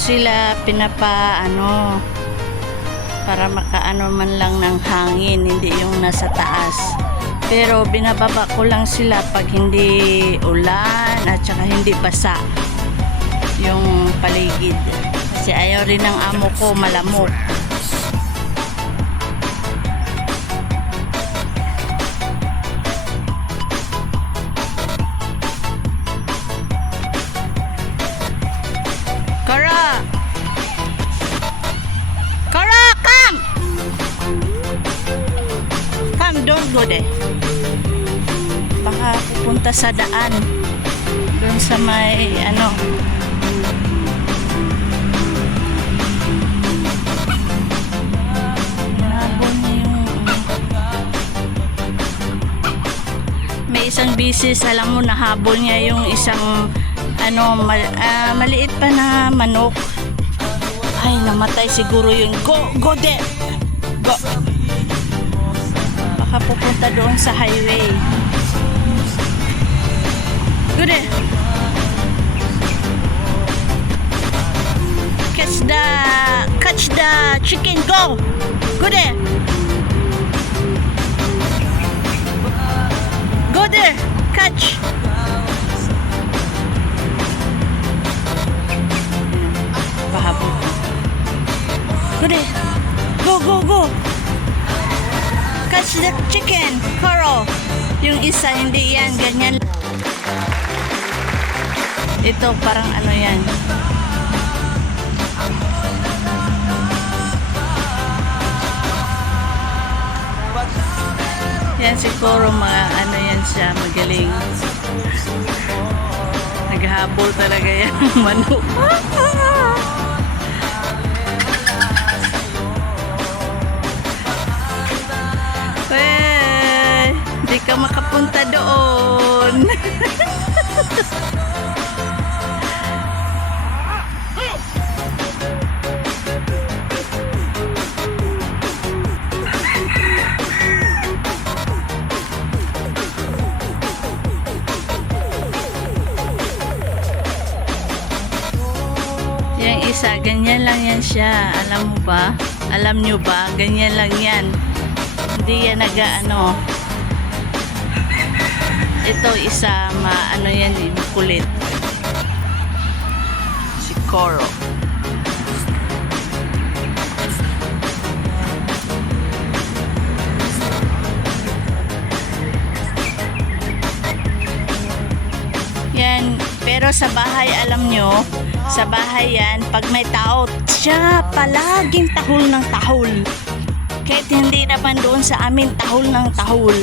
sila pinapa ano para makaano man lang ng hangin, hindi yung nasa taas. Pero binababa ko lang sila pag hindi ulan at saka hindi basa yung paligid. Kasi ayaw rin ng amo ko malamok. Go there. Baka pupunta sa daan. Doon sa may, ano. May isang bisis, alam mo, nahabol niya yung isang ano, mal- ah, maliit pa na manok. Ay, namatay siguro yun. Go, go there! Go! Baka doon sa highway. Go there! Catch the, catch the chicken. Go! Go there! Yung isa, hindi yan. Ganyan. Ito, parang ano yan. Yan siguro mga ano yan siya, magaling. Naghahabol talaga yan, manok. Eh, di ka makapunta doon. Yung isa, ganyan lang yan siya. Alam mo ba? Alam nyo ba? Ganyan lang yan. Hindi yan naga ano. Ito isa, maano yan eh, kulit. Si Coro. Yan. Pero sa bahay, alam nyo, sa bahay yan, pag may tao, siya palaging tahol ng tahol. Kahit hindi naman doon sa amin tahol ng tahol.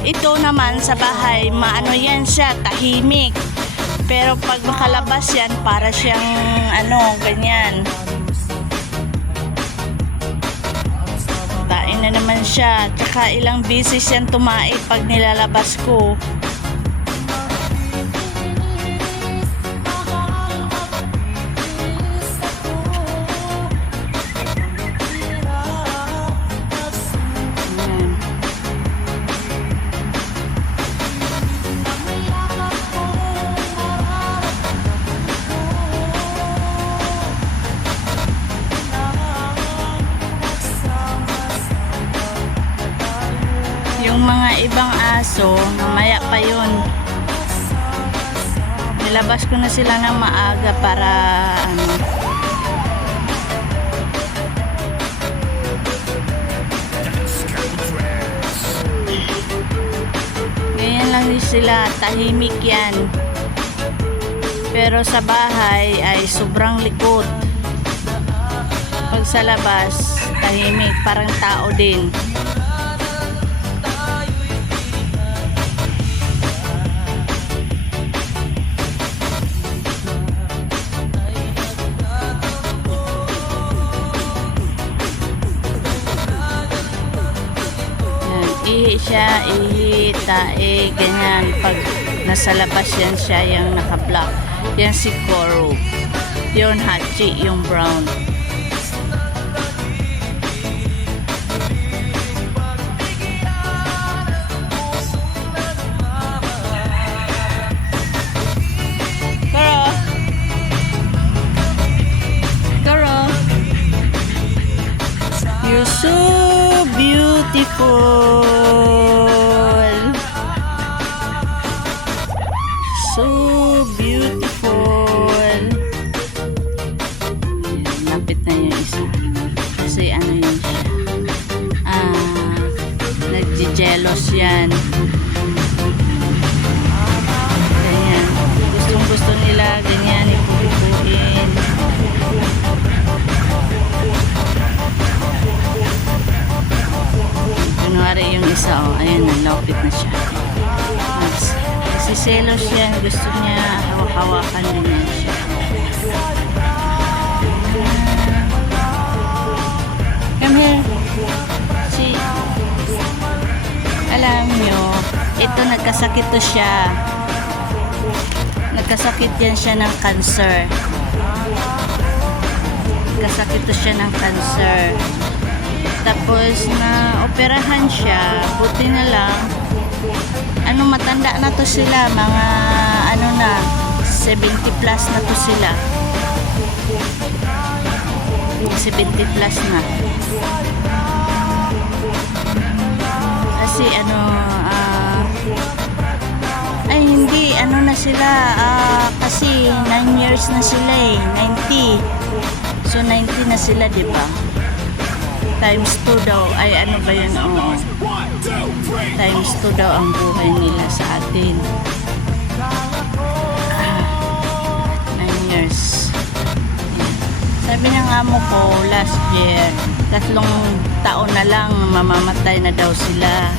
Ito naman sa bahay, maano yan siya, tahimik. Pero pag makalabas yan, para siyang ano, ganyan. Tain na naman siya. Tsaka ilang bisis yan tumae pag nilalabas ko. Ibang aso, mamaya pa yun. Nilabas ko na sila ng maaga para ano, Ganyan lang sila, tahimik yan. Pero sa bahay ay sobrang likot. Pag sa labas, tahimik, parang tao din. Siya, ihi, tae, ganyan. Pag nasa labas yan siya, yung naka-block. Yan si Koro. Yun, Hachi, yung brown. Beautiful. So beautiful. Ayan, lapit na yung isa. Kasi ano yun siya. Ah, nagjijelos yan. Ganyan. Gustong gusto nila, ganyan, Kunwari yung isa, oh, ayan, nalapit na siya. Mas, si Selos yan, gusto niya hawak-hawakan din yan siya. Come here. Si, alam nyo, ito nagkasakit to siya. Nagkasakit yan siya ng cancer. Nagkasakit to siya ng cancer. Tapos na operahan siya, buti na lang. Ano matanda na to sila, mga ano na 70 plus na to sila. 70 plus na. Kasi ano ah, ay hindi ano na sila ah, kasi 9 years na sila eh 90 so 90 na sila di ba times 2 daw. Ay ano ba yun? Oo. Times 2 daw ang buhay nila sa atin. Ah, 9 years. Sabi ng amo ko last year tatlong taon na lang mamamatay na daw sila.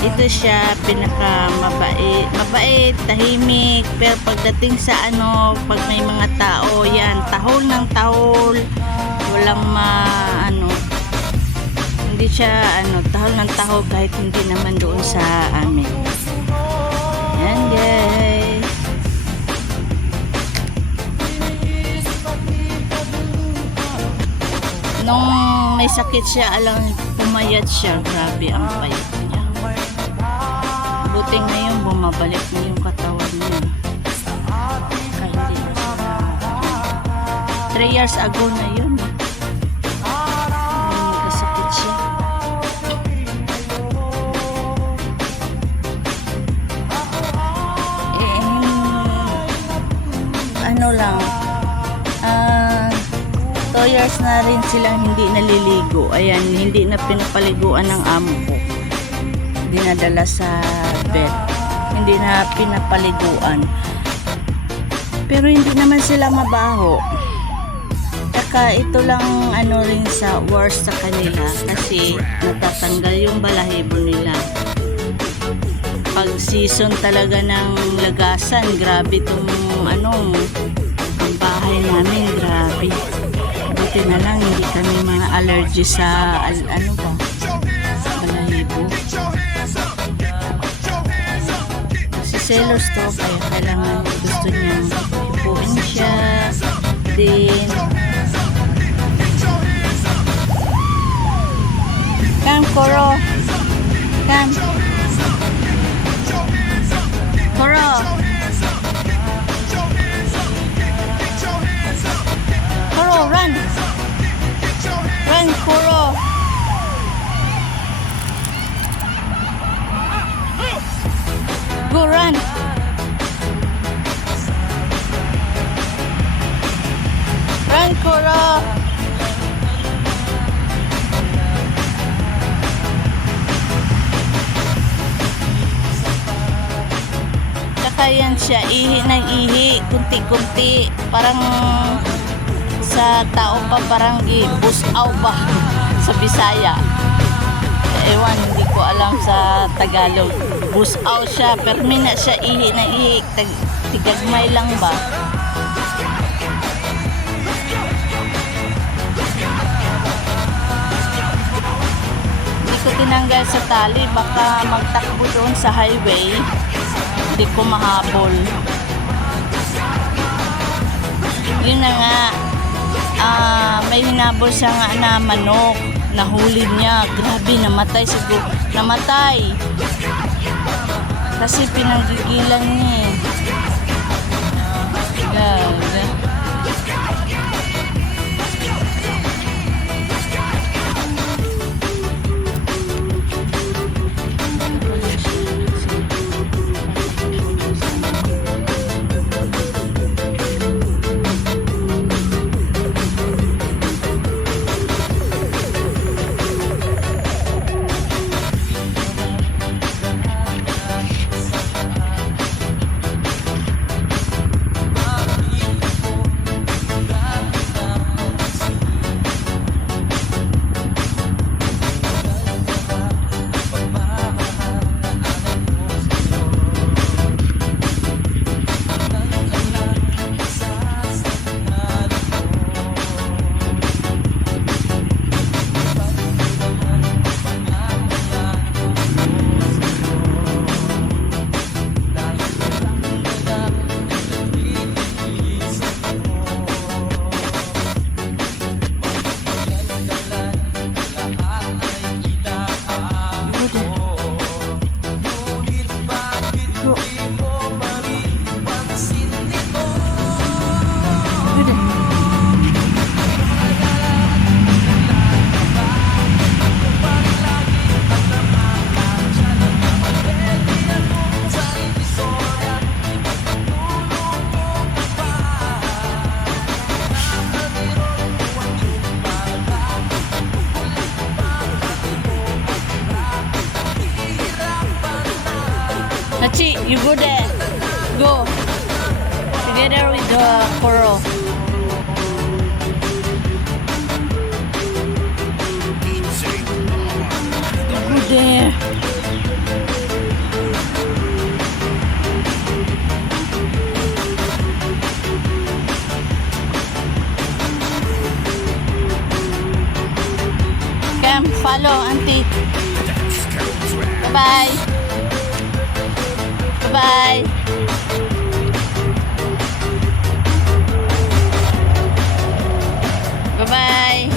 Ito siya pinaka mabait mabait tahimik. Pero pagdating sa ano pag may mga tao yan tahol ng tahol walang ma ano hindi siya ano tahol ng tahol kahit hindi naman doon sa amin. Yan guys. Nung may sakit siya alam pumayat siya. Grabe ang payat niya. Buti ngayon bumabalik na yung katawan niya. Kaya hindi na siya 3 years ago na yun ano lang. Ah 2 years na rin silang hindi naliligo. Ayan hindi na pinapaliguan ng amo ko. Dinadala sa bed. Hindi na pinapaliguan. Pero hindi naman sila mabaho. Saka ito lang ano rin sa worst sa kanila. Kasi natatanggal yung balahibo nila pag season talaga ng lagasan grabe itong ano ang bahay namin grabe buti na lang hindi kami mga allergy sa al, ano ba balahibo kasi selos to kaya kailangan gusto niyang ipuin siya din Come, Koro. Come. Koro. Run. Run, Koro. Go, run. Run, Koro. Tsaka yan siya, ihi ng ihi, kunti-kunti. Parang sa tao pa parang i-busaw ba sa Bisaya. Ewan, hindi ko alam sa Tagalog. Busaw siya, pero mina siya ihi ng ihi. Tag- tigagmay lang ba? Hindi ko tinanggal sa tali, baka magtakbo doon sa highway hindi ko mahabol. Yun na nga, ah, may hinabol siya nga na manok. Nahuli niya. Grabe, namatay siguro. Namatay. Kasi pinagigilan niya eh. You go there. Go. Together with the coral. Go there. Come, follow, auntie. Bye-bye. Bye-bye.